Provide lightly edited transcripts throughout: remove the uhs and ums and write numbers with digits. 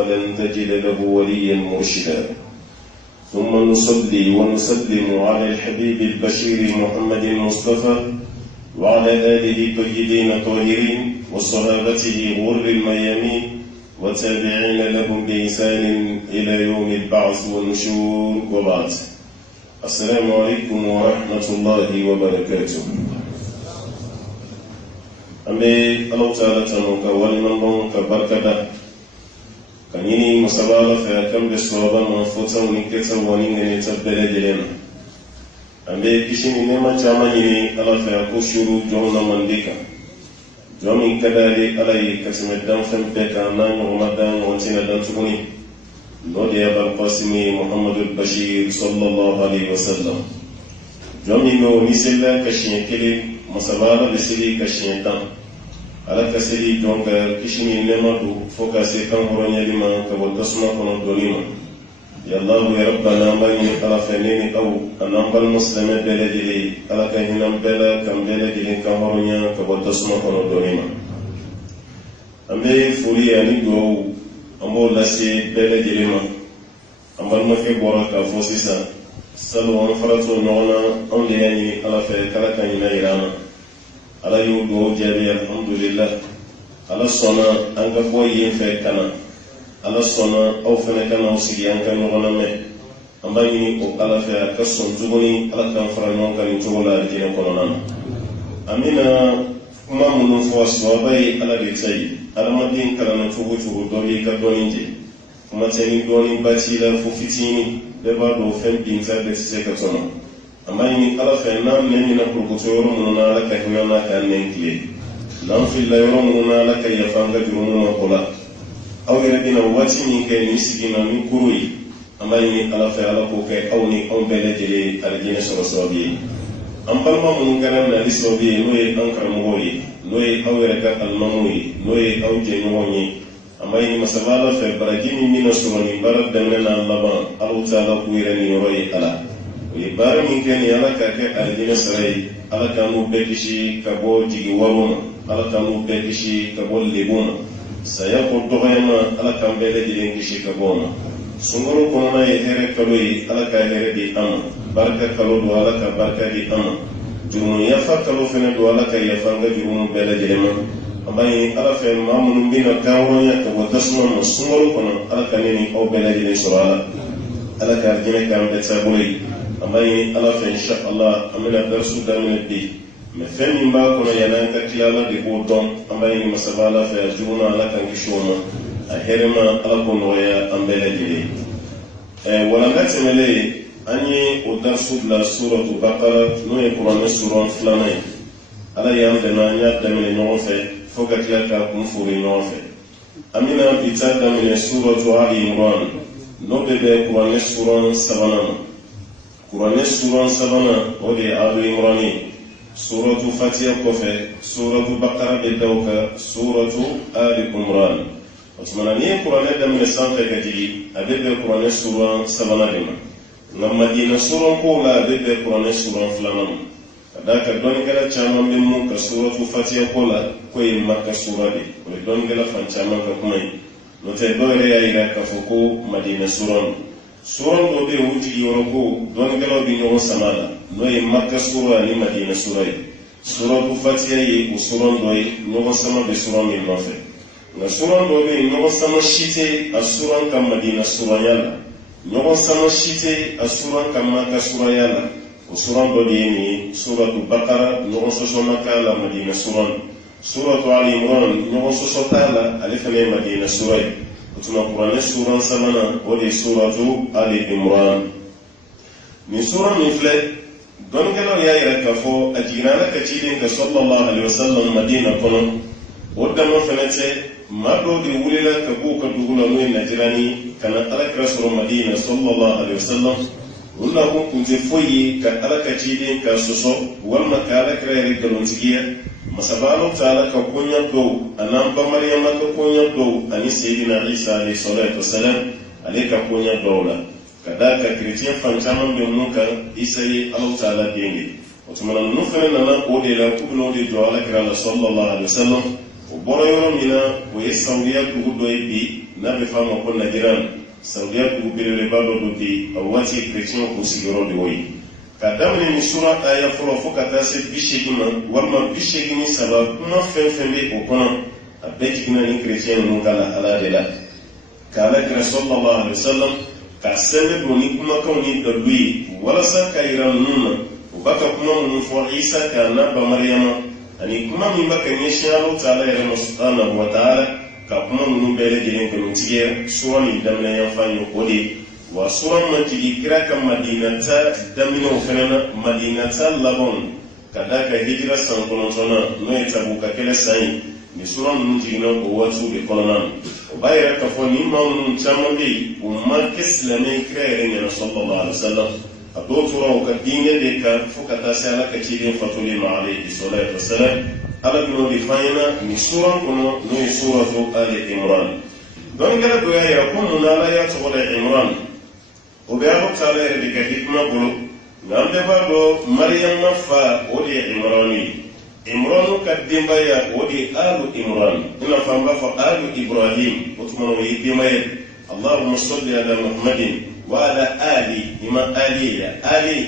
فلن تجد له وليا مرشدا. ثم نصلي ونسلم على الحبيب البشير محمد المصطفى وعلى آله الطيبين الطاهرين وصحابته غر الميامين وتابعين لهم بإحسان إلى يوم البعث والنشور، وبعد. السلام عليكم ورحمة الله وبركاته. أمي الله تعالى تنوك ولمن كبركة كنيني مسابقة فيكم بسوابا منفوتا ونكتا ونين تبدل جلنا. أمي كشيني نما جامعني الله فيكو شروع جونا منديكا جومي كدالي علي كسمدان فنبكا نان رمضان وانتنا دان تكوني نودي أبا القاسمي محمد البشير صلى الله عليه وسلم. جومي مو نسلا كشين كلي مسابقة بسلي كشين تان على كسلي جونك كشيني نمدو فوكا سيكون هرانيا لما كبوتسما كنو دونيما. يا الله يا ربنا بني على فنين أو أنام بالمسلم بلدي على كهنم بلا كم بلدي كهرانيا كبوتسما كنو دونيما. أمي فولي أني جو أمو لسي بلدي لما أمبر مكي بورا كفوسيسا سلو أنفرطو نونا أولي أني على فكرة كهنا إيرانا على يوجو جري الحمد لله على صنا أنك بوي فكنا على صنا أو فنكنا وسيجي أنك نغنا مه أمبني أو على فكرة كسنتوني على كنفرنا كنتولا جينا كونان أمينا كما منفوس وابي على ريتاي على مدين كلام تبوتو دوري كدونينجي كما تاني دوني باتيلا فوفتيني لبعض فهم بينتا بتسكتونا أماني على فنان نمينا كروكوتور مننا لك هنا كان نكلي لام في الله يومنا لك يفهم جرمنا كلا أو يردنا واتني كنيسكنا من كروي أماني على فعل كوك أوني أو بلدي أرجينا سرسوبي أم بالما من كلام نالسوبي نوي أنكر مغولي نوي أو يركع الماموي نوي أو جنواني أماني مسافة في برجيني من سوراني برد دمنا اللبان أو تعالى كويرني روي على ويبار من كان يلا كأك أرجينا سراي على كانوا بكشي كبول جي ورونا على كانوا بكشي كبول لبونا سيأكل دغيما على كان بلدي لينكشي كبونا سنغرو كونا يهرب كلوي على كهرب دي أما بركة كلو على كبركة دي أما جرم يفا كلو فين على كيفا جرم بلدي لما أمي على فين ما من بين كاوريا كوتسمن سنغرو كونا على كنيني أو بلدي لسرعة على كارجينا كام بتسابولي أمي على فين إن شاء الله أمينا درس دامن الدي مفهوم من بعض كنا ينام كتيالا ديبودون أمي مسافة في جرونا على كنكشوما أهرما على كونويا أم بلدي ولا نتملي أني أدرس لا سورة بقرة نوي قرآن سورة فلاني على يوم دنيا دامن نوفي فوق كلاكا كونفوري نوفي أمينا بيتا دامن سورة آل عمران نوبي قرآن سورة سبعة قرآن سورة سبعة ودي آل عمران سورة فاتحة كوفي سورة بقرة بدوكا سورة آل عمران وتمنى قرآن دامن سانفي كجي أبي قرآن سورة سبعة لما لما دينا سورة كولا أبي قرآن سورة فلانم ذاك دون كلا تشاما من كسورة فاتحة كولا كوي مكة سورة دي ودون كلا فانشاما كماي نتبع إلى كفوكو مدينة سورة سورة دوبي وجي يوركو دون كلا بينو سمالا نوي مكة سورة ني مدينة سورة سورة فاتحة وسورة دوي نو سما بسورة من مافي سورة دوبي نو سما شيتي السورة كم مدينة سورة يلا نو سما شيتي السورة كم مكة سورة يلا وسورة دوبي سورة بقرة نو سما كلا مدينة سورة آل عمران نو سما كلا ألف مدينة سورة وتما قرآن سورة سمنا ولي سورة آل عمران من سورة مفلة دون كلا يا يركفو أجينا لك تيلين صلى الله عليه وسلم مدينة كنا ودما فنتي ما دودي وللا كبوك دغلا نوي نجراني كان على رسول مدينة صلى الله عليه وسلم ولا كنت فوي كألا كتيلين كسوسو والما كالا كريري دلونتيجيا مسابالو تعالى كونيا دو أنام بمريم كونيا دو أني سيدنا عيسى عليه الصلاة والسلام عليك كونيا دولا كذاك كريتيان فانتامن بمنوكا إساي الله تعالى ديني وتمنى نفنا لنا قولي لا كبنو دي دعالك على صلى الله عليه وسلم وبرا يوم منا ويساويا كهدوي بي nabe fama ko najiran saudiya du bere bado do bi awati chrétien ko sigoro de woyi ka damne ni sura aya folo foka ta se bishigima warma bishigini sabab kuma fenfembe ko kono abejigina ni chrétien no kala ala de la kala kira sallallahu alaihi wasallam ka sene do ni kuma ko ni do lui wala sa kayran nunna ubaka kuma mun fo isa ka nabba maryama ani kuma min baka ni shi Allah ta'ala ya subhanahu wa ta'ala ka kuma mun bele jinin ko tiye sura ni damna ya fanyo kodi wa sura man tigi kira kan madinata damina ofenana madinata labon kada ka hijira san kono sona no etabu ka kele sai ni sura mun tigi no ko watu be kolona o bayra ka fo ni mamun chambe o mal islami kire ne sallallahu alaihi wasallam ado tura ka dinga de ka fukata sai ala ka cire fatuli ma alayhi salatu wassalam ala no di fayna ni sura kono no suratu ali imran don gara do ya ko mun ala ya to ala imran o be abo tala e de ka hikma bolo ngambe ba do maryam mafa o de imran ka dimba ya o de alu imran ina famba fa alu ibrahim o tumo o dimba ya allahumma salli ala muhammadin وعلى آلي إما آلي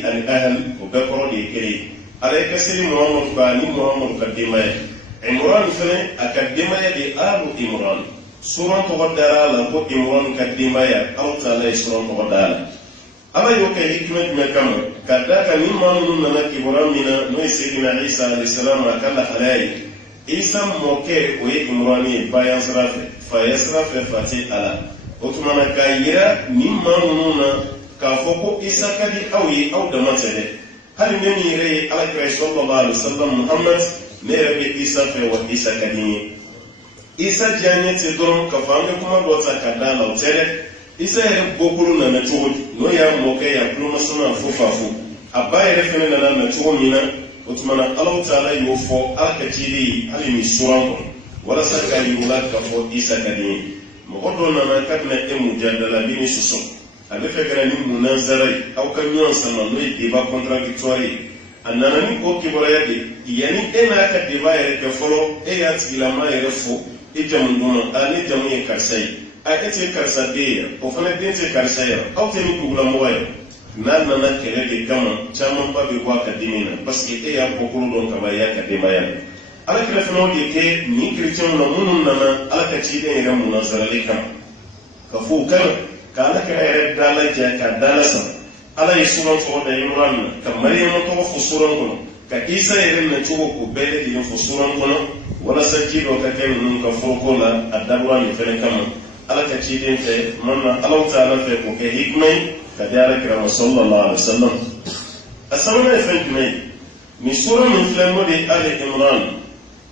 الأهل وبكر لكي عليك سلم محمد باني محمد قدمه عمران فلن أقدمه دي آل عمران سورة تغدر لكو عمران قدمه أو تعالى سورة تغدر أما يوكي حكمة مكامة كذلك نمان نمنا كبران منا نوي سيدنا عيسى عليه السلام أكال حلائي عيسى موكي وي عمراني فيسرف فاتي على otumana ka yira ni manuna ka foko isa kadi awi au da matade hali ne ni re ala kira sallallahu alaihi wasallam muhammad ne rabi isa fe wa isa kadi isa janye te don ka fanga kuma dota kada la hotel isa re bokulu na meto no ya moke ya kuma suna fufafu abaye re fene na meto mina otumana allah taala yo fo akatiri hali ni suran wala saka yula ka fo isa kadi mokodo na kadna mujadala bini suso ale fekera ni munazara au kanyon sama no débat contradictoire anana ni ko kibora yade yani ena ka débat yere ke folo e ya tilama yere fo e jamunduma ani jamu ye karsai a ete karsa de o fana dente karsa ya au te ni kugula moya nan na kele de kama chama ba be kwa kadimina parce que e ya kokuru don ka ba ya kadima ya ala kila fana wadi ke ni chrétien na munun nana ala ka ci den ran munazara le kan ka fu kan ka ala ka ere dala ja ka dala sa ala yisuran to da imran ka maryam to fu suran ko ka isa ere na tuwo ko bele di fu suran ko wala sa ji do ka ken nun ka fu ko la adabwa ni fere kan ala ka ci den fe manna ala ta'ala fe ko ke hikmai ka dara kira sallallahu alaihi wasallam asamana fe hikmai ni suran min flamo de ali imran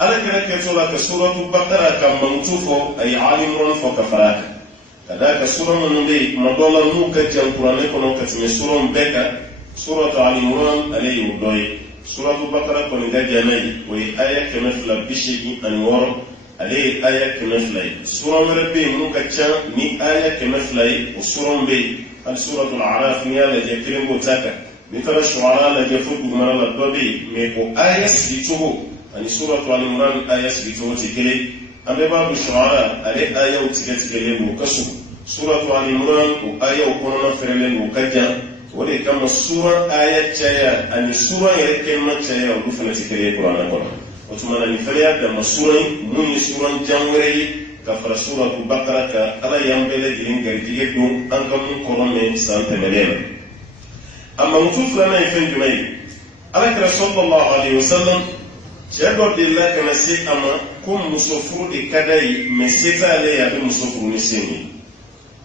ala kira ke tola ka suratu baqara ka mantufo ay alimron fo ka faraka kada ka sura mun de madola mu ka jan qur'ane kono ka time suron beka suratu alimron alayhi udoi suratu baqara ko ni gaja nay way aya kema fla bishi an wor alayhi aya kema fla suron rabbi mu ka cha ni aya kema fla o suron be al suratu al-a'raf ni ala je kirim bo taka ni tara shuara la je fudu marala dobe me ko aya si tubo ani suratu al-imran aya sibito tikele ambe babu shuara ale aya utikele mu kasu suratu al-imran ko aya ukono ferele mu kajja wale kama sura aya chaya ani sura yake ma chaya u fana tikele qur'ana ko otumana ni fere da masura muni sura jangwere ka fara suratu baqara ka ala yambele dilin gardige do an kam korone sante melena amma mutufla na ifen dumai ala kira sallallahu alaihi wasallam jado de la kana se ama ko musofuru de kadai meseta ale ya be musofuru ni seni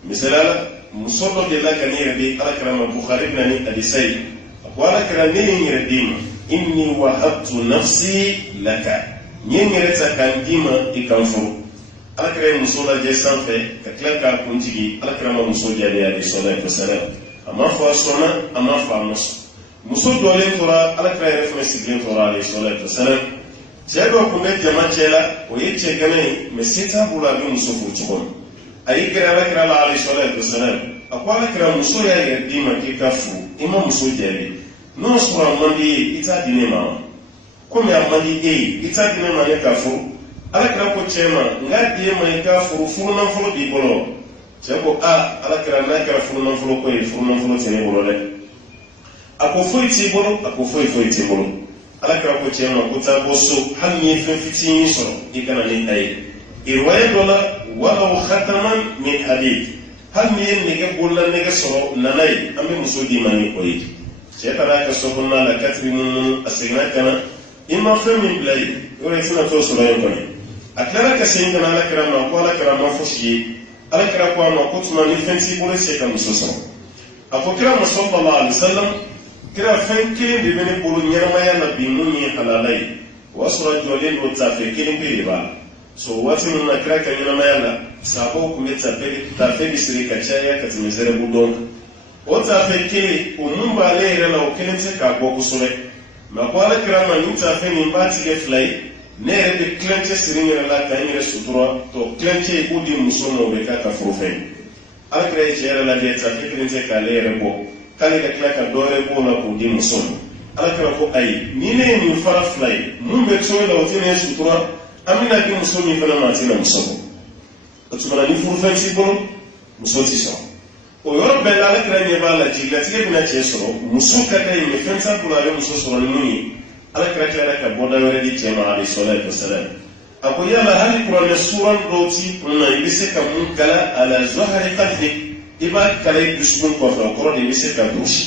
misalala musodo de la kana yabe alakrama bukhari ibn hadisai wala kana ni yadima inni wahabtu nafsi laka nyenye reta kandima ikamfu alakrama musola je sanfe ka klaka kunjigi alakrama musoja de ali sallallahu alaihi wasallam ama fa sona ama fa musodo le tora alakrama refa siglen tora ali sallallahu alaihi wasallam jado kunde jama chela o yeche gane mesita bula bi musofu chukon ayi kira alakrama ali sallallahu alaihi wasallam akwala kira muso ya yadima kikafu ima muso jari no sura mandi ita dinema kome amandi ita dinema ne kafu ala kira ko chema ngadi ma kafu furu na furu di bolo Tiako ala kira na kira furna fulo ko furna fulo tene bolo de ako foi ti bolo ako foi ti bolo ala kira ko tieno ko ta boso hanni fe fitini so ikana ni ay irwaya dola wala khataman min hadid hanni nege bolla nege so nanay ambe musudi mani ko yi shekara ka so hunna la katrinun asigna kana imma fe min blay ore fina to so layo ko aklara ka sen kana ala kira ma ko ala kira ma fushi ala kira ko ma ko tuma ni fensi bolo se ka musoso ako kira sallallahu alaihi wasallam kira fenke de bene bolo nyama ya nabi munni halalai wasra jolin o tafe kini bi ba so wati mun na kira ka nyama ya la sabo ku me tafe bi sire ka chaya ka timezere budon o tafe ke o mun ba le re la o kene se ka go kusure ma ko ala kira ma ni tafe ni ba ti ge fly nere de clenche siringa la kanyere sutura to clenche udi musomo be ka frofen ala kire jere la de ta fikrinse ka lere bo kale ka klaka dore bo la ko di musomo ala kira ko ay ni ne ni fara fly mun be so la otine sutura amina di musomi fana ma tina musomo to tuma ni frofen si bo musoti so o yoro be la kira ne ba la jigla tige bina che so musuka kay me fensa pour la muso so ni muni ala kira kira ka boda wɛrɛ di cɛ ma alayhi salatu wassalam a ko yala hali kuranɛ suran dɔw ti kunna i bɛ se ka mun kala ala zahari qalbi i b'a kala i dusukun kɔfɛ o kɔrɔ de i bɛ se ka gosi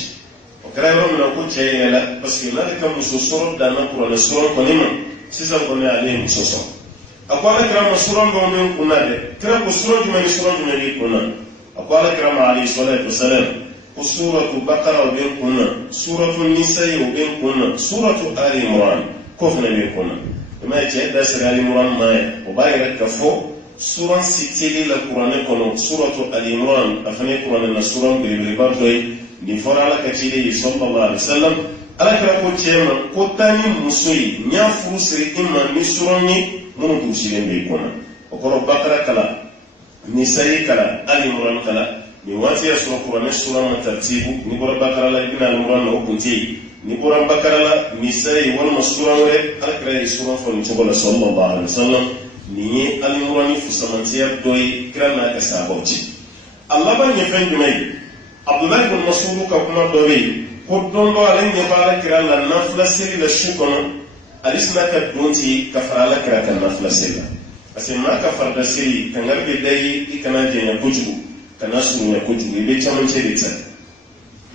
o kɛra yɔrɔ min na ko cɛ yɛlɛ parce que n'ale ka muso sɔrɔ danna kuranɛ suran kɔni ma sisan kɔni ale ye muso sɔrɔ a ko ala kira ma suran dɔw bɛ n kunna dɛ kira ko suran jumɛn ni suran jumɛn b'i kunna a ko ala kira ma alayhi salatu wassalam سورة بقرة وبين كنا سورة النساء وبين كنا سورة آل عمران كفنا بين كنا ما يجي داسر آل عمران ما وباير كفو سورة ستيلي للقرآن كنا سورة آل عمران أفنى قرآن السورة بالبردوي نفر على كتير صلى الله عليه وسلم على كرافو تيما كتاني مسوي نيافو سري إما نسورني من توشيلين بين كنا وقرأ بقرة كلا نساء كلا آل عمران كلا ni wati ya sura Qur'an sura ma tartibu ni bora bakara la ibn al-Imran na hukunti ni bora bakara la nisai wal masura wore akra sura fa ni tobola sallallahu alaihi wasallam ni al-Imran fu samantiya doy krana ka saboti Allah ban ya fen jumai Abdullah ibn Mas'ud ka kuma dobe ko don do alen ne bala kira la nafla sirri la shukona alisna ka donti ka fara kira ka nafla sirri asema ka farda sirri kan garbe dai ikana je na bujugu kana sunya kojugu ibe chamanche de tsa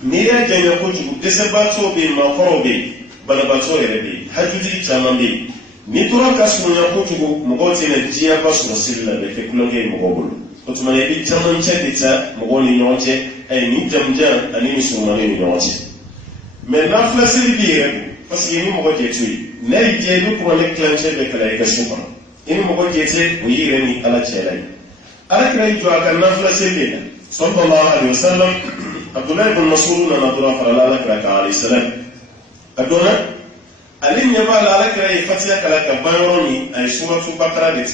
niya janya kojugu dese bato be makoro be bana bato yere be hajudi chaman be ni tura ka sunya kojugu mugoti na jia ba su sirla be ke kulonge mugobulu otuma ne bi chamanche de tsa mugoni nyonche ay ni jamja ani musumane ni nyonche mais na flasiri bi yere parce que ni mugoje tui na je ni pour le clencher be kala ka shupa ni mugoje tse o yire ni ala chelai ala kira yi jwa kan nafla sirrina sallallahu alaihi wasallam Abdullah ibn Mas'ud na nadura fara ala kira ka alayhi salam adona alin yaba ala kira yi fatiya kala ka bayoni ay suratu baqara dit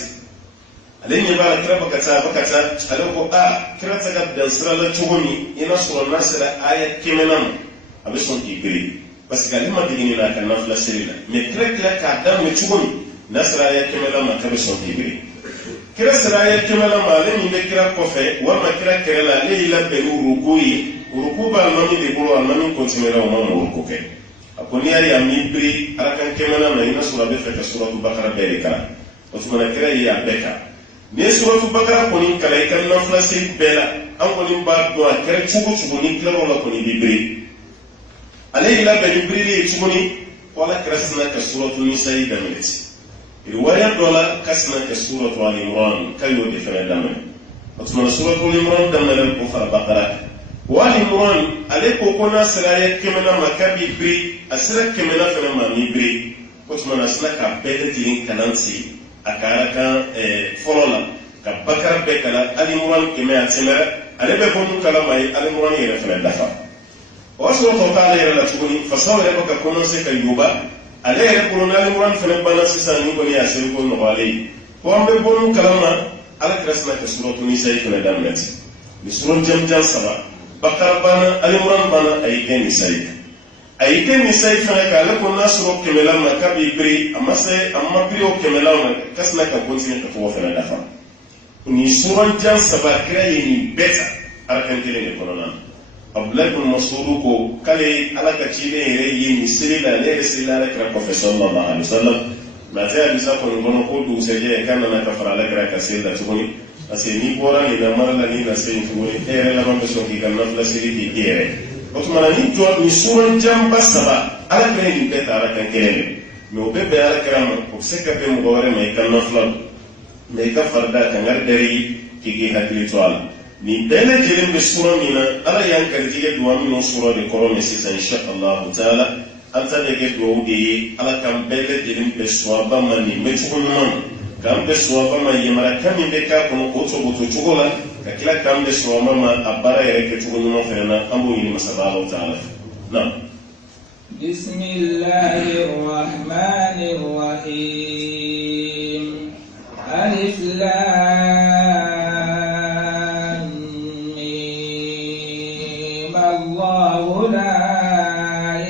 alin yaba ala kira bakata alako kira ta ga dan sura la tugoni ina sura nasra aya kemenam abison ibri parce que alima digini la kan nafla sirrina mais kira ka dan me tugoni nasra aya kemenam ka abison ibri kira siraya kemala male ni kira kofe wama kira kerela leila belu rukuyi rukuba almami de bolo almami kontinera wama rukuke akoni ari amibri arakan kemala na ina sura be feka suratu bakara bereka otuma kira ya beka ne suratu bakara koni kala ikan na flasi bela an koni ba do kira chugu ni kira wala koni bibri alayla belu bibri chuguni wala kira sna ka suratu nisa ida mileti riwaya dola kasna ka suratu al-imran kayo de fana dama atuma suratu al-imran dama la ko fara baqara wa al-imran aleko kona siraya kemena makabi bri asira kemena fana ma mi bri atuma nasna ka bele tilin kanansi akara ka folola ka bakara be kala al-imran kemena timara alebe ko mun kala mai al-imran yere fana dafa wa suratu ta'ala yere la tuguni fasawra ka commencer ka yuba ale yɛrɛ kolonali muran fɛnɛ banna sisan ni kɔni y'a seri ko nɔgɔyalen ye ko an bɛ bɔnu kalama ala kira sina ka suratu nisa fɛnɛ daminɛ ten ni sura janjan saba bakara banna ali muran banna a y'i kɛ nisa ye a y'i kɛ nisa ye fɛnɛ ka ale ko n'a sɔrɔ kɛmɛla ma k'a b'i biri a ma biri o kɛmɛla ma ka sina ka kɔntine ka tɔgɔ fɛnɛ dafa ni suran jan sabakira ni beta arakan kelen ne kono nan abdullah ibn mas'ud ko kale alaka ci ne yi ni sirila ne sirila kra professor sallallahu alaihi wasallam ma ta bisa ko ngono ko du seje kan na ka fara la kra ka sirila tuni aseni bora ni na mara ni na sen tuni ere la mambe so ki kan na la sirili ere otumana ni to ni suran jan basaba alaka ni beta arakan kelen me obebe alaka ko seka be mo gore me kan na fla me ka farda kan gardari ki hakili to ala ni bele jirin be sura mina ala yan karjige duwa min sura de korone sisa insha Allah taala anta de ge do ge ala kam bele jirin be swaba mani me tukunman kam be swaba ma yemara kam be ka kono ko to chugola ka kila kam be swaba ma abara yere ke tukunman ferena ambo ni masaba Allah taala na bismillahir rahmanir rahim alif lam الله لا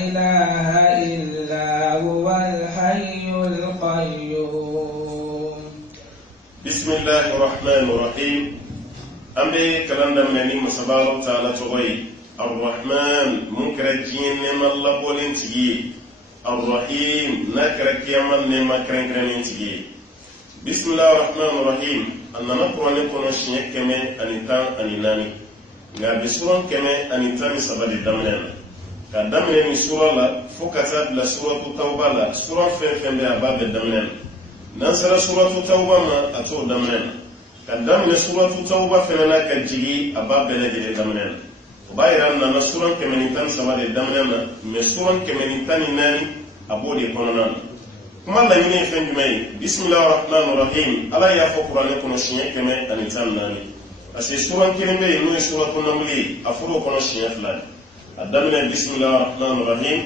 إله إلا هو الحي القيوم بسم الله الرحمن الرحيم أمبي كلام دمني مسبار تعالى توي الرحمن منكر الجين نما الله بولين تجي الرحيم نكر كيما نما كرين تجي بسم الله الرحمن الرحيم أننا نقرأ نكون شيء كمان أنيتان أنيناني nga bisuran keme ani tani sabadi damnen ka damnen ni sura la fokata la suratu tauba la sura fe be ababe damnen nan sara suratu tauba ma ato damnen ka damne suratu tauba fe na ka jigi ababe la jide damnen o bayran na suran keme ni tani sabadi damnen me suran keme ni tani nani abodi kononan kuma la yini fe ndumay bismillahir rahmanir rahim ala ya fo qur'an ko no shiye keme ani tan nani asi suran kirimbe no suratu namli afuro kono shiya fulani adamina bismillahir rahmanir rahim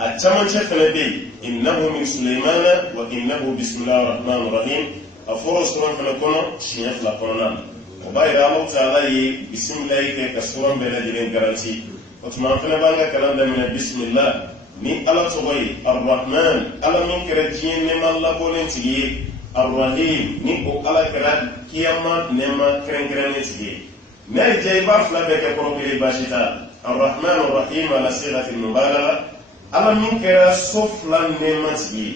ataman chefene be innahu min sulaymana wa innahu bismillahir rahmanir rahim afuro suran kana kono shiya fulani kono nan o bayra Allah taala yi bismillah ke ka suran be la jiren garanti o tuma fana banga kala damina bismillah ni ala togoy arrahman ala min kira jin ne malla bolen tigi الرحيم نيكو على كراد كيما نما كرنكرن تيجي نرجع بافلا بك بروبلي باشيتا الرحمن الرحيم على صيغه المبالغه على من كرا سفلا نما تيجي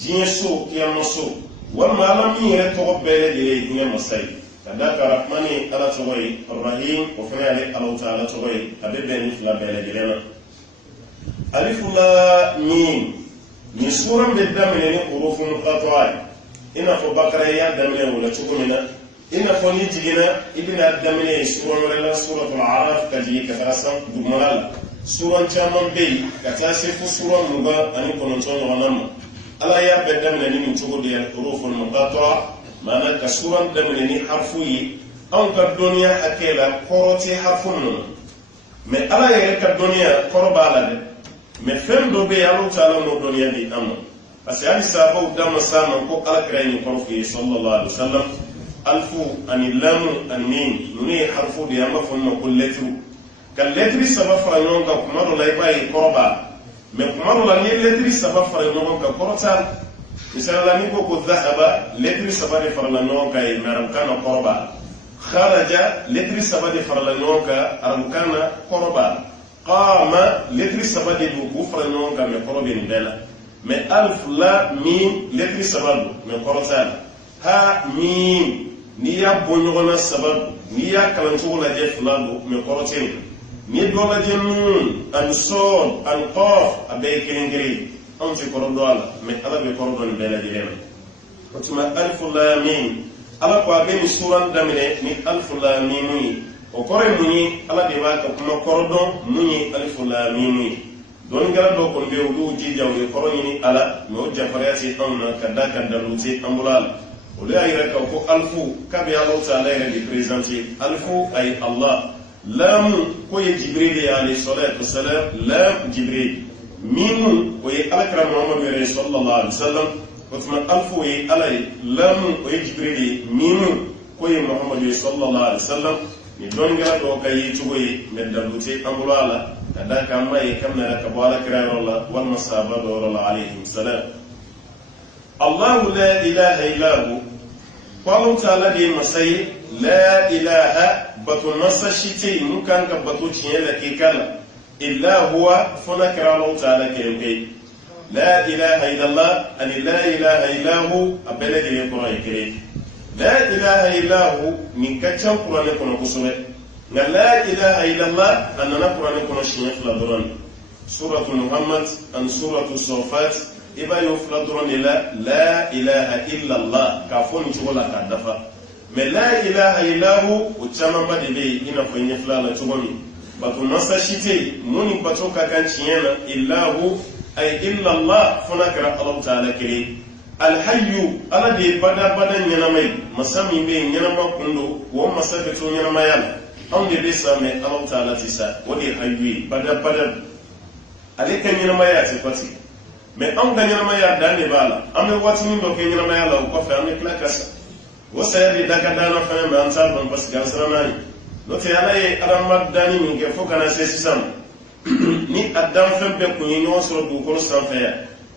جيسو كيما سو وما على من يتوبل دي نما ساي كذاك الرحمن على توي الرحيم وفنا الله تعالى توي ابدني فلا بل دينا الف لام ميم من سوره بالدمن حروف مقطعه ina fo bakara ya damine wala chukumina ina fo ni jigina ibina damine suratul araf kaji ka farasam dumal suran chaman bey ka tasifu suran muga ani kononton wanam ala ya be damine ni chugo de huruful muqatta mana ka suran damine ni harfu yi an ka dunya akela koroti harfun me ala ya ka dunya korbala de me fem do be ya ta'ala no dunya di amma asali sabo dama sama ko alakrai korfi sallallahu alaihi wasallam alfu anilam anmin nuni harfu de amma fonno kulletu kalletri sabab fayon ka kumaro lay bay korba me kumaro la ni letri sabab fayon ka korta misala ni ko dhahaba letri sabab fayon ka maram kana korba kharaja letri sabab fayon ka aram kana korba qama letri sabab du fayon ka me korbe bela mais alf la mim letri sabab mais korotal ha mim ni ya bonyogona sabab ni ya kalantu la jef lando mais korotel ni do la jennun an sod an qaf abay kelengeri on ci korodol mais ala be korodon be la dilema otuma alf la mim ala ko be suran damine ni alf la mim o kore muni ala be wa ko kuma korodon muni alf la mim don gara do ko be wudu ji jawle koroni ala no jafariyati amna kadaka daluti ambulal o le ayra ko alfu kabe Allah taala re présenter alfu ay Allah lam ko ye jibril alayhi salatu wassalam lam jibril min ko ye alakram muhammad re sallallahu alaihi wasallam ko alfu ye alay lam ko ye jibril min ko ye muhammad sallallahu alaihi wasallam ni don gara do kay tugoy med daluti ambulala كذاك أما يكمل كبارك رأي الله والمصابة دور الله عليه السلام الله لا إله إلا هو Allah ta'ala di masai la ilaha batu masa shite mukan ka batu ciye la ke kala illa huwa funa kira Allah ta'ala ke la ilaha illallah an la ilaha illahu abela di Qur'an kire la ilaha illahu min kacan Qur'an kono kusube na la ilaha illallah anna Qur'an kono shiya fla duran suratu Muhammad an suratu Safat iba yufla duran la ilaha illallah ka foni chugola ka dafa me la ilaha illahu uchama badebe ina fenye fla la chugomi batu masa shite muni bato ka kan chiyana illahu ay illallah funakara Allah ta'ala kire alhayyu ala de bada nyana mai masami be nyana makundo wo masabe to nyana mayala on de besame Allah ta'ala tisa wodi hayyu bada alika nyana maya se pati me on ga nyana maya dande bala ame wati ni do ke nyana maya la ko fa ame kla kasa wo sayri daga dana fa me an sa ban pas ga saranani no te ala ye aramad dani min ke fo kana se sisam ni adam fembe ko ni no so du ko sanfa ya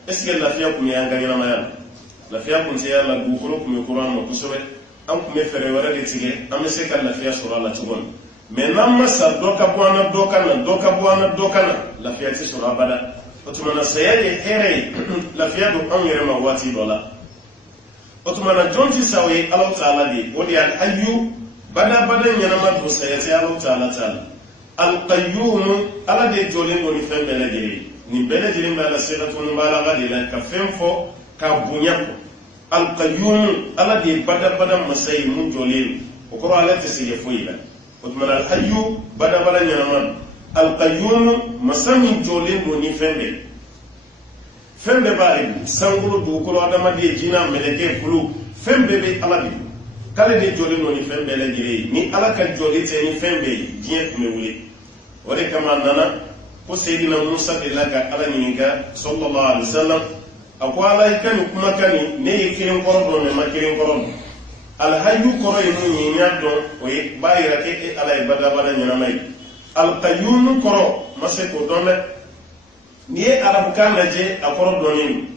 est-ce que la fiya ko ya ngani na maya la fiya ko se ya la du ko ko Qur'an mo ko sobe am ko me fere wara de tige am se kan la fiya sura la tugon me namma sa doka buana dokana la fiya ti sura bada otumana sayade here la fiya do am yere ma wati dola otumana jonti sawi Allah ta'ala di wodi al ayyu bada nyana ma do sayati Allah ta'ala al-qayyum ala de jolin do ni fen bele gere ni bele jere mbala sigatun balagha de la ka fen fo ka bunya ko al-qayyum ala de bada masay mu jolin o ko ala te sege foyila o man al-hayyu bada nyana man al-qayyum masami jolin do ni fen be bari sangulu du ko adama de jina meleke fulu fen be ala de kale de jolin do ni fen bele gere ni ala ka jolite ni fen be jien me wuli wale kama nana ko sayyidina Musa de laga ala nyinga sallallahu alaihi wasallam akwala ikani kuma kani ne yikirin kordo ne makirin kordo al hayyu koro yimu nyinya do o yi bayira ke ala bada nyana mai al qayyum koro mase ko donne ni arabu kan laje akoro donin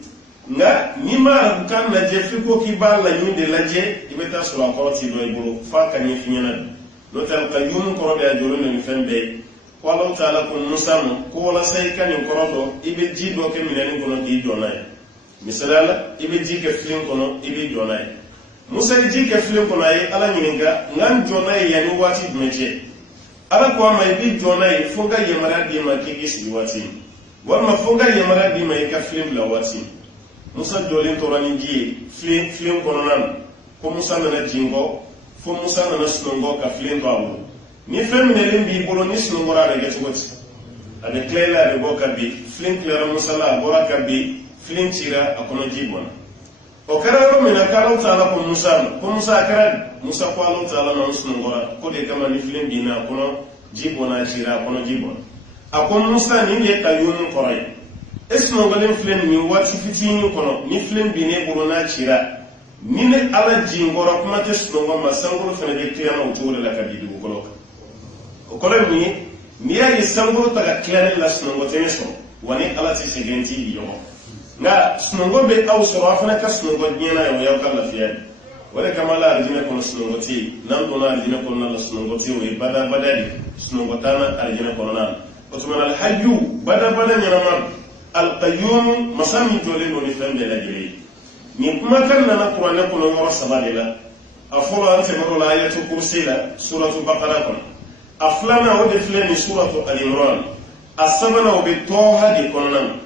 nga ni ma arabu kan laje fiko ki balla nyinde laje ibeta so akoro ti do ibulu fa kan yi finyana do tal qayyum koro be ajoro ne fembe Allah ta'ala kun musamu ko wala sai kan korodo ibe ji do ke minani kono di donay misalala ibe ji ke film kono ibe donay musa ji ke film kono ay ala nyininga ngan donay yani wati meje ala ko ma ibe donay fonga yamara di ma ke gisi wati warma fonga yamara di ma ka film la wati musa dolin torani ji film kono nan ko musa na jingo fo musa na snongo ka film bawo ni femine limbi bolo ni sinongora rege chugoti ade klela de boka bi flin klera musala bora kabi flin chira akono jibon o kararo mina kala taala ko musa kara musa ko Allah taala na sinongora ko de kama ni flin dina akono jibona chira akono jibon akon musa ni ne kayun qoray esno galen flin mi wati fitini kono ni flin bine bolo na chira ni ne ala jingora kuma te sinongoma sangoro fene de klema utore la kabidu ko okole ni ya isanguru taga klane la snongo teneso wani ala ti segenti yo nga snongo be aw soro afana ka snongo nyena yo ya kala fiya wala kamala arjina kono snongo ti nan dona arjina kono la snongo ti we bada di snongo tana arjina kono nan otuma al hayyu bada nyana man al qayyum masami jole no ni fembe la gire ni kuma kan na qur'an kono ngoro sabadela afola ante maro la ayatu kursi la suratul baqara kono aflana o de fleni suratu al-imran asabana o be toha de konan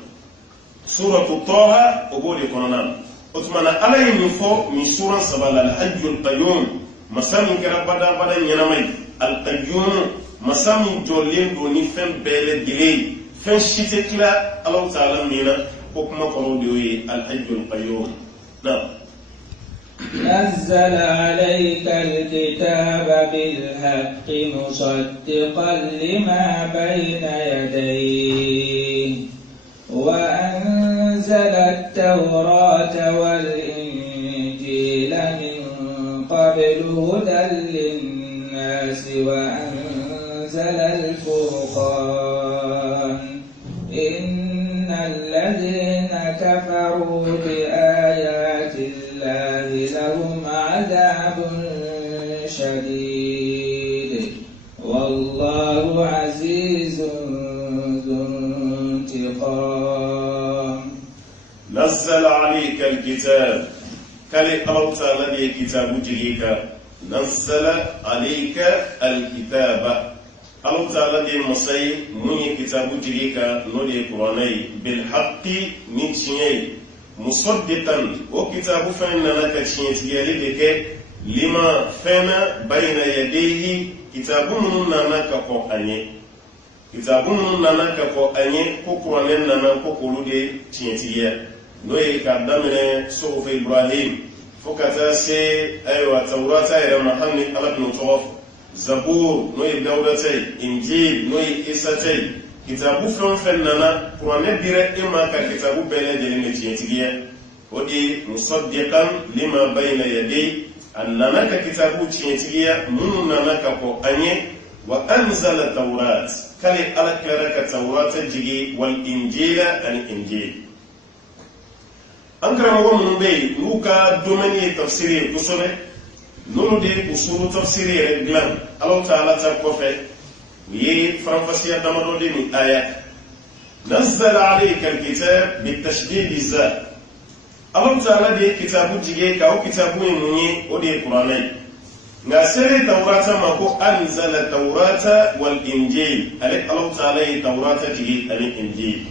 suratu toha o bo de konan otmana alay ni fo mi suran sabala al-hajj al-qayyum masami kara bada nyana mai al-qayyum masami jollen do ni fen bele dilay fen shite kila Allah ta'ala mina ko kuma ko do yi al-hajj al-qayyum na نزل عليك الكتاب بالحق مصدقا لما بين يديه وأنزل التوراة والإنجيل من قبل هدى للناس وأنزل الفرقان إن الذين كفروا بآيات الله لهم عذاب عزيز ذو انتقام نزل عليك الكتاب كلي ألوتا الذي كتاب جريك نزل عليك الكتاب ألوتا الذي مصي مني كتاب جريك نولي قراني بالحق نتشيني مصدقا وكتاب فإننا كتشيني لك لما فينا بين يديه كتاب مننا كفو أني كتاب مننا كفو أني كقراننا كقولو دي تشيني نوي كدامنا صحف إبراهيم فكتا سي أيوة توراة إلى محمد على ابن طواف زبور نوي داودتي إنجيل نوي إساتي كتابو فننا قرآن بيرا إما كتابو بين جلين تيتيجيا ودي مصدقا لما بين يدي أننا كتابو تيتيجيا مننا كقو أني وأنزل التوراة كالي على كرك التوراة جيجي والإنجيل الإنجيل أنكر مغمون بي نوكا دومني تفسيري كسوني نولو دي أصول تفسيري رجلان الله تعالى تبقى ويي فرنفسيا دمرو دي من آيات نزل عليك الكتاب بالتشديد الزاد الله تعالى دي كتاب جيجي أو كتاب مني ودي قرآني ناسري توراة مكو أنزل التوراة والإنجيل عليك الله تعالى توراة جيجي الإنجيل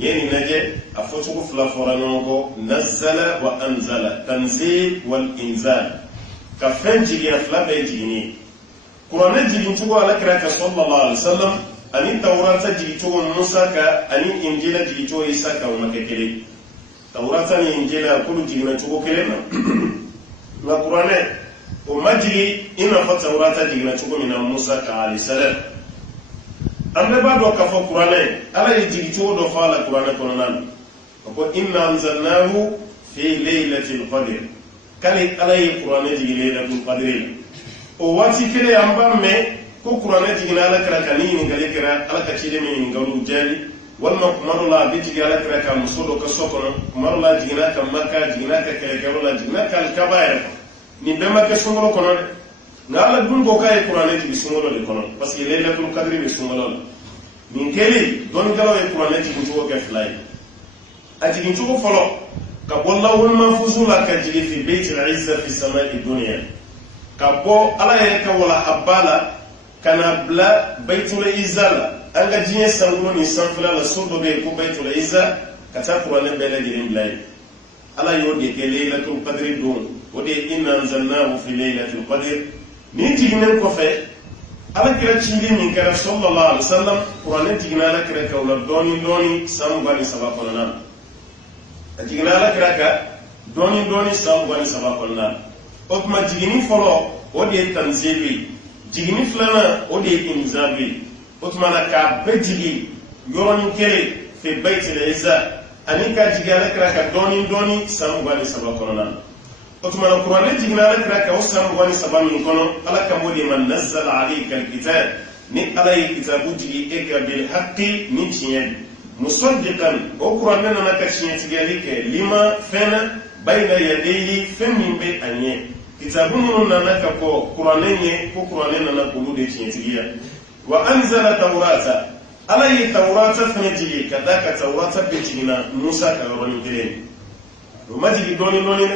يعني نجي أفتوك فلافورانوكو نزل وأنزل تنزيل والإنزال كفن جيجي أفلا بيجيني قرآن جيجي تقوى على كراك صلى الله عليه وسلم أني توراة جيجي تقوى موسى أني إنجيل جيجي تقوى إيسا ومكيكلي توراة أني إنجيل كل جيجي تقوى كلمة القرآن وما جيجي إنا فتوراة جيجي تقوى من موسى عليه السلام أما بعد وكفى القرآن ألا يجي تود فعل القرآن كنان وقال إنا أنزلناه في ليلة القدر كالي ألا القرآن يجي ليلة القدر وواتي كده أمبام مي كو القرآن يجي على كراكانين قال كرا على كشيد من قالوا جالي والما مرلا بيجي على كراكا مسودو كسوكنا مرلا جينا كمكة جينا ككيرولا جينا كالكبائر نبما كسوكنا كنان ngala dun go kay qur'ane ti sumolo le kono parce que laylatul qadri be sumolo min keli don galo e qur'ane ti buto ke flay ati min to folo ka wallahu mahfuzula ka jigi fi baytil izza fi samai dunya ka bo ala e ka wala abala kana bla baytul izza anga jinye sangulo ni sanfala la sodo be ko baytul izza ka ta qur'ane be la jirim blay ala yo de ke laylatul qadri don wode inna anzalnahu fi laylatul qadr ni tignen ko fe ala kira cindi min kara sallallahu alaihi wasallam qur'an tigna ala kira ka wala doni samu bani sabako nan tigna ala kira ka doni samu bani sabako nan o kuma tigini folo o de tanzili tigini flana o de inzabi o kuma na ka bejigi yoroni kele fi baitil izza anika jigala kira ka doni samu bani sabako nan وتمنى القرآن جينا لك راك وسام واني سبان من كونو على كمودي من نزل عليك الكتاب ني علي كتاب جي إك بالحق نتشين مصدقا القرآن لنا كشين تجالك لما فينا بين يديه فمن بي أنيه كتاب لنا كو قرآنية كو قرآننا كلود تشين تجيا وأنزل توراة علي توراة فنجي كذاك توراة بتجينا موسى كروني كلين وما تجي دوني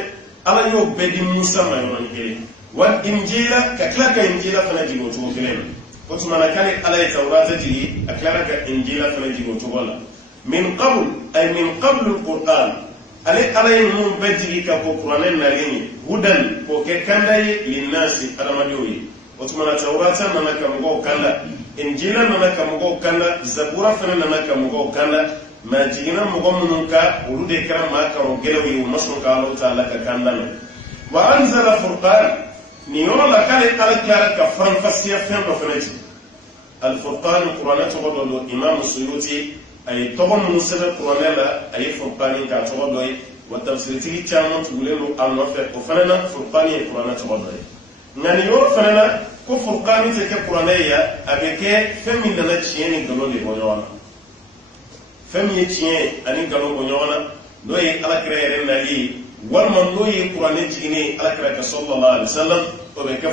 ala yo bedi musa ma yoron kele wal injila ka klaka injila fana jigo to kele ko tuma na kale ala ya tawrata jigi aklara ka injila fana jigo to wala min qabl ay min qabl alquran ala mun bedi ka ko qur'anen na lini hudan ko ke kandai linnasi adamadoyi ko tuma na tawrata na ka mo kala injila na ka mo kala zabura fana na ka mo kala ma jigina mogo munun ka olu de kɛra maa karo gɛlɛw ye u ma sɔn ka Alahu Taala ka kan lamɛn wa anzala furqan ni yɔrɔ la k'ale ala tilara ka faranfasiya fɛn dɔ fana ci alfurqan kuranɛ tɔgɔ dɔ don Imam Suyuti a ye tɔgɔ minnu sɛbɛn kuranɛ la a ye furqan k'a tɔgɔ dɔ ye wa tafsiritigi caman tugulen don a nɔfɛ o fana na furqan ye kuranɛ tɔgɔ dɔ ye nka nin yɔrɔ fana na ko furqan tɛ kɛ kuranɛ ye a bɛ kɛ fɛn min nana tiɲɛ ni nkalon de bɔ ɲɔgɔn na fɛn ye tiɲɛ ani nkalon bɔ ɲɔgɔn na n'o ye alakira yɛrɛ nali walima n'o ye kuranɛ jiginnen alakira ka sallallahu alaihi wasallam o bɛ kɛ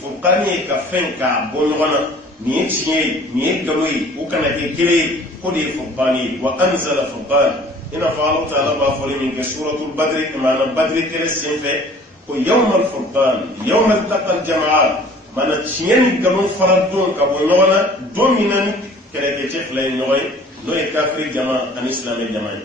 furqani ye ka fɛn k'a bɔ ɲɔgɔn na ni tiye ni galoi o kana ke kele ko de furqani wa anzala furqan ina fa Allah ta'ala ba fori min ke suratul badr mana badr kele sinfe ko yawmal furqan yawmal taqal jama'at mana tiye galon faradon ka bo nona dominani kele ke chef lay noy noy kafri jama an islami jama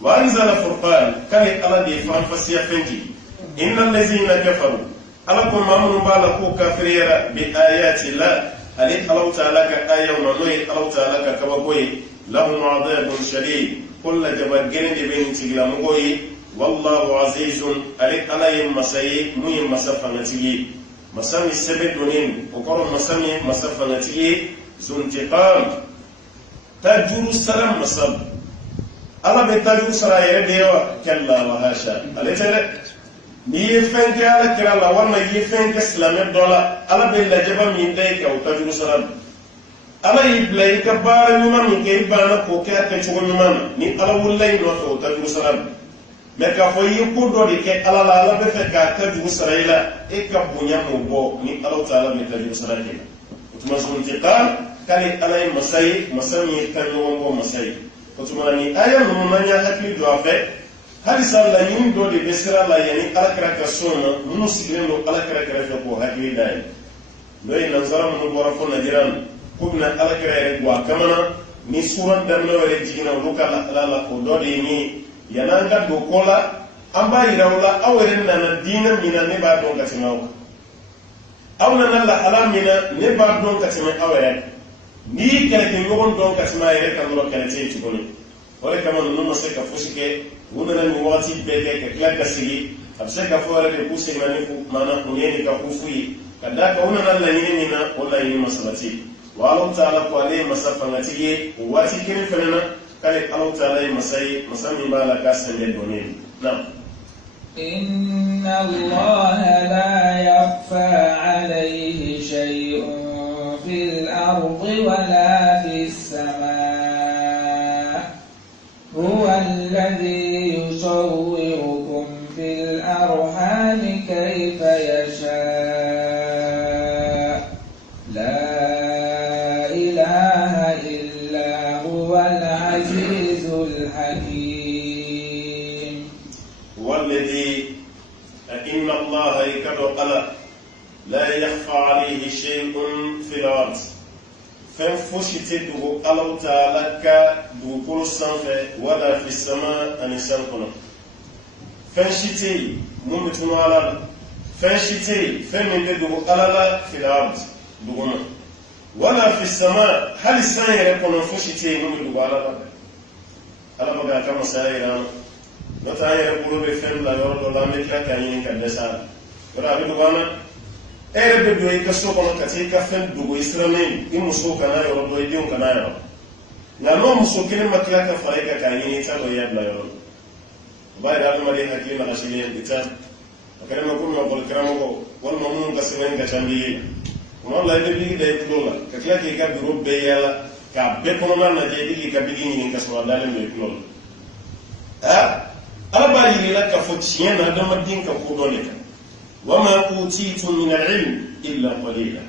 wa anzala furqan kale ala de fa fasiya fenji innal ladzina kafaru ala ko mamun bala ko kafirira bi ayati la ali Allah ta'ala ka aya wa noy Allah ta'ala ka kabagoy lahum adabun shadid kullu jabagin de ben tigla mugoy wallahu azizun ali alayhim masay muy masafanati masami sebedonin o koro masami masafanati zuntiqam tajuru salam masab ala be tajuru sara yere dewa kalla wa hasha ali tare ni ye fɛn kɛ ala kira la walima i ye fɛn kɛ silamɛ dɔ la ala bɛ lajɛba min da i kan o ka jugu sara ala y'i bila i ka baara ɲuman min kɛ i banna k'o kɛ a kɛcogo ɲuman na ni ala wulila i nɔfɛ o ka jugu sara mɛ k'a fɔ i ye ko dɔ de kɛ ala la ala bɛ fɛ k'a ka jugu sara i la e ka bonya m'o bɔ ni ala ta ala bɛ ka jugu sara kɛ o tuma zuntiqam k'ale ala ye masa ye masa min ye kan ɲɔgɔn bɔ masa ye o tuma ni aya ninnu n'an y'a hakili don a fɛ halisa laɲini dɔ de bɛ sira la yanni alakira ka sɔn na minnu sigilen don alakira kɛrɛfɛ k'o hakili da ye n'o ye nansara minnu bɔra fɔ najira k'u bɛna alakira yɛrɛ bɔ a kamana ni suran daminɛ yɛrɛ jiginna olu ka ala la o dɔ de ye min yanni an ka don kɔ la an b'a yira aw la aw yɛrɛ nana diinɛ min na ne b'a dɔn ka tɛmɛ aw kan aw nana lahala min na ne b'a dɔn ka tɛmɛ aw yɛrɛ n'i y'i kɛlɛkɛɲɔgɔn dɔn ka tɛmɛ a yɛrɛ kan dɔrɔn kɛlɛ tɛ yen tuguni o de kama ninnu ma se ka fosi kɛ u nana nin waati bɛɛ kɛ ka tila ka sigi a bɛ se ka fɔ yɛrɛ de k'u seginna ni maana kun ye nin ka k'u fu ye ka d'a kan u nana laɲini min na o laɲini ma sabati wa Alahu Ta'ala ko ale ye masa fangatigi ye o waati kelen fɛnɛ na k'ale Alahu Ta'ala ye masa ye masa min b'a la k'a sɛbɛ dɔnnen na. إن الله لا يخفى عليه شيء في الأرض ولا في السماء هو الذي يصوركم في الأرحام كيف يشاء لا إله إلا هو العزيز الحكيم والذي إن الله يكاد لا يخفى عليه شيء في الأرض fɛn fosi tɛ dogo Alahu Ta'ala ka dugukolo sanfɛ wala fi sama ani san kɔnɔ fɛn si tɛ yen mun bɛ tunu Ala la fɛn si tɛ yen fɛn min tɛ dogo Ala la fil ard duguma wala fi sama hali san yɛrɛ kɔnɔ fosi tɛ yen mun bɛ dogo Ala la Ala bɛ k'a ka masaya yira an na n'o tɛ an yɛrɛ bolo bɛ fɛn bila yɔrɔ dɔ la an bɛ tila k'a ɲini ka dɛsɛ a la yɔrɔ a bɛ dogo an na e yɛrɛ bɛ don i ka so kɔnɔ ka taa i ka fɛn dogo i sirannen i muso kana yɔrɔ dɔ i denw kana yɔrɔ nka n'o muso kelen ma tila ka fara i kan k'a ɲini i t'a dɔn i y'a bila yɔrɔ o b'a yira adamaden hakili nagasilen i t'a a kɛra ma komi ekɔli karamɔgɔ walima minnu ka sɛbɛnni ka ca n'i ye tuma dɔ la i bɛ bigi da i tulo la ka tila k'i ka biro bɛɛ yaala k'a bɛɛ kɔnɔna lajɛ i k'i ka bigi ɲini ka sɔrɔ a dalen don i tulo la Ala b'a yira i la k'a fɔ tiɲɛ na adamaden ka ko dɔn de kan وما أوتيتم من العلم إلا قليلا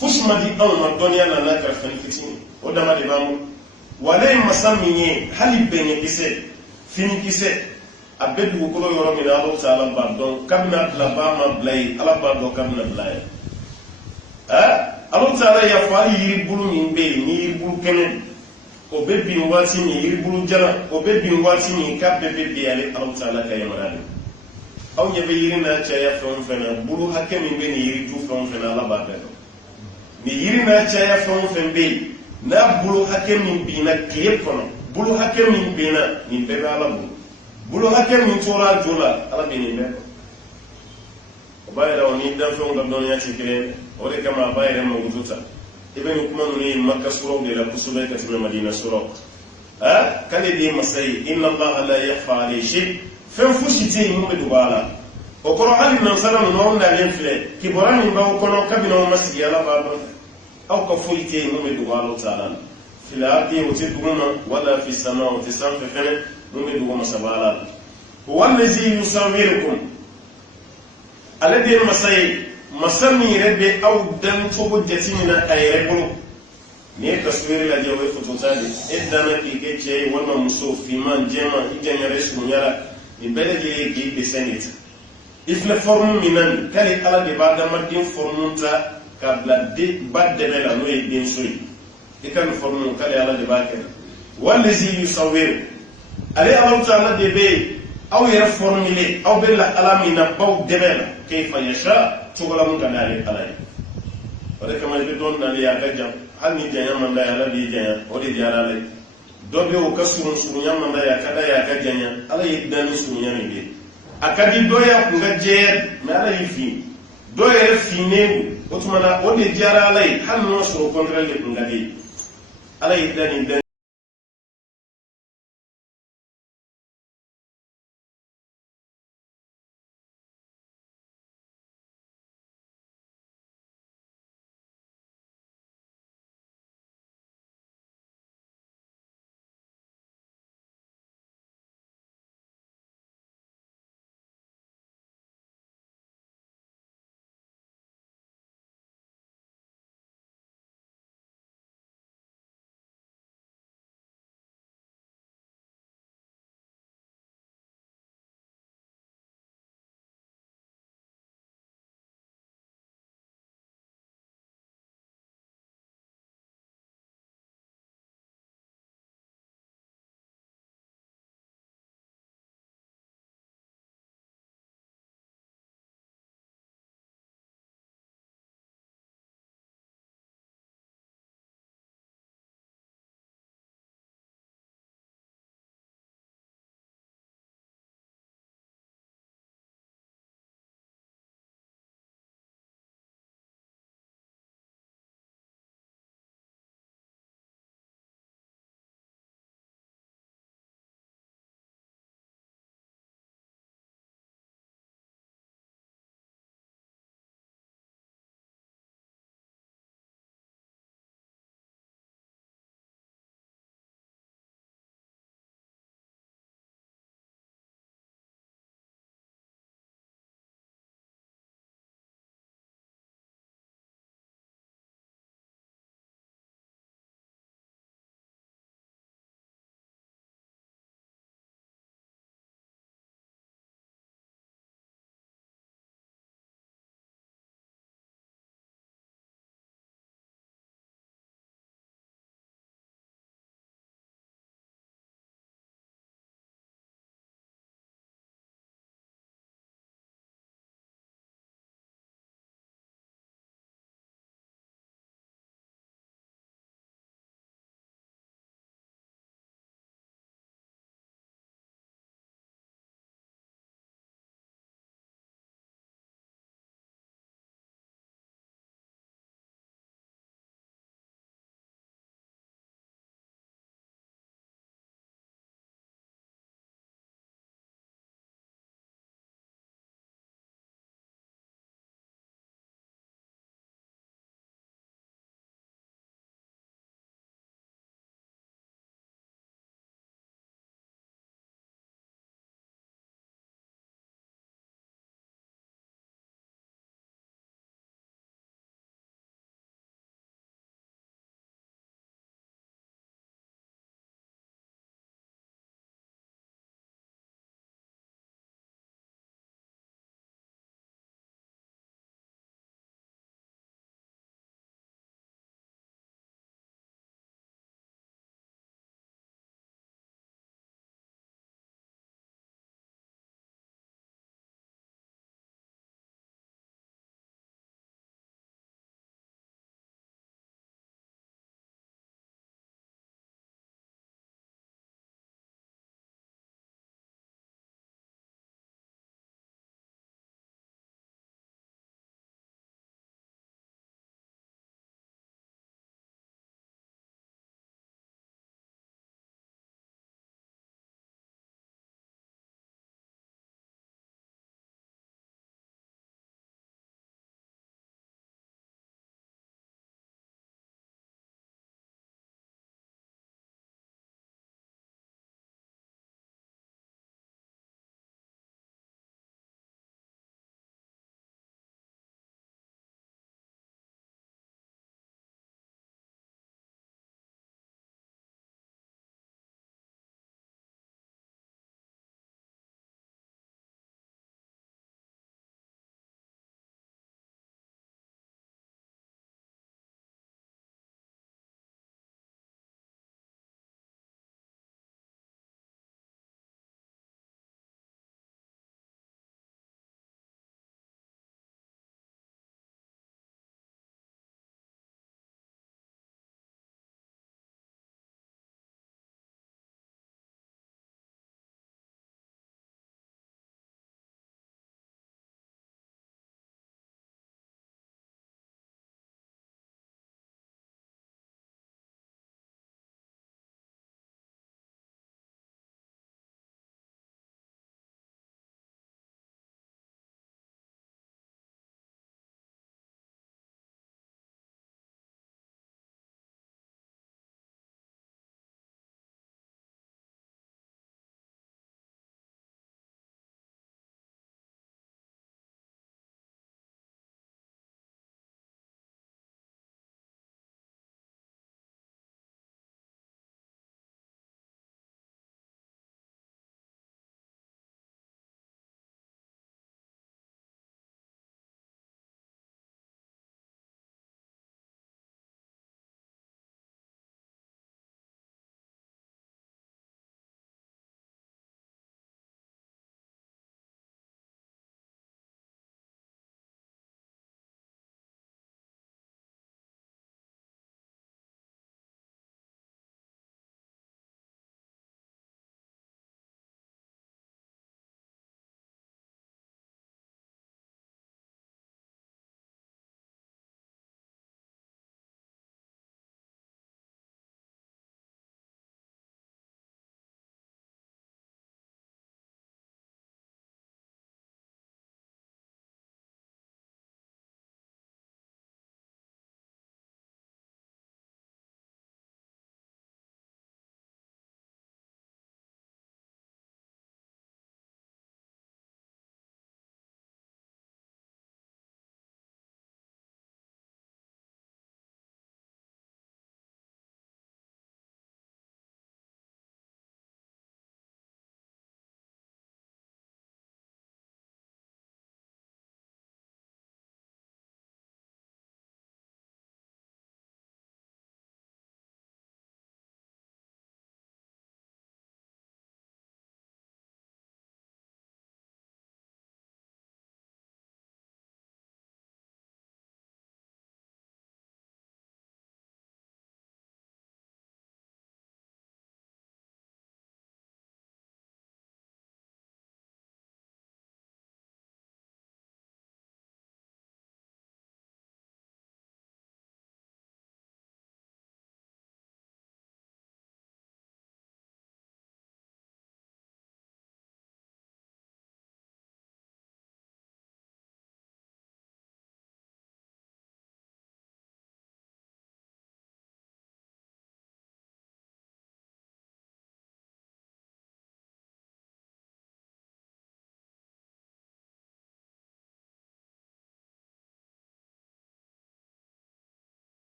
فش ما دي أول الدنيا لنا كرفن كتير ودما دي بامو ولا مسامي هل بيني كيسة فيني كيسة أبد وكل يوم من الله تعالى بعدون كمنا بلابا ما بلاي الله بعدون كمنا بلاي الله تعالى يفعل يربلو من بي يربلو كنن وبيبي واتيني يربلو جنا وبيبي واتيني كبيبي على الله تعالى كيمراني aw ɲɛ bɛ yiri n'a caya fɛn o fɛn na bulu hakɛ min bɛ nin yiri ju fɛn o fɛn na Ala b'a bɛɛ dɔn ni yiri n'a caya fɛn o fɛn bɛ yen n'a bulu hakɛ min binna tile kɔnɔ bulu hakɛ min binna nin bɛɛ bɛ Ala bolo bulu hakɛ min tora a jo la Ala bɛ nin bɛɛ dɔn o b'a yira o ni danfɛnw ka dɔnniya tɛ kelen o de kama a b'a yɛrɛ mawutu ta i bɛ nin kuma ninnu ye Maka suraw de la kosɛbɛ ka tɛmɛ Madina suraw k'ale de ye masa ye inna Allaha la yakhfa alayhi shay fɛn fosi tɛ yen mun bɛ dogo a la o kɔrɔ hali nansara ninnu aw nalen filɛ kibaruya min b'aw kɔnɔ kabini aw ma sigi Ala b'a dɔn aw ka foyi tɛ yen mun bɛ dogo Alahu Ta'ala la fil ardi o tɛ duguma wala fi sama o tɛ sanfɛ fɛnɛ mun bɛ dogo masaba Ala la wallazi yusawwirukum ale de ye masa ye masa min yɛrɛ bɛ aw dancogo jateminɛ a yɛrɛ bolo ne taswiri la jawe fototali edana ki ke ce wala muso fiman jema iganyare sunyara ibele je ki desenit ifle formu minan kali ala de bada madin formunta kabla de badde bela no e den soyi ikan formu kali ala de bakere wallazi yusawwir ale Allah ta'ala de be aw yara formule aw bella ala mina baw de bela kayfa yasha tugala mun kana ale ala wala kama be don na ya gajam hal ni janya man da ala bi janya o de jara le do be o kasurun sunya man da ya kada ya gajanya ala yidani sunya ni be akadi doya kunga je me ala yifi doya fine o tumana o de jara le hal no so control le kunga de ala yidani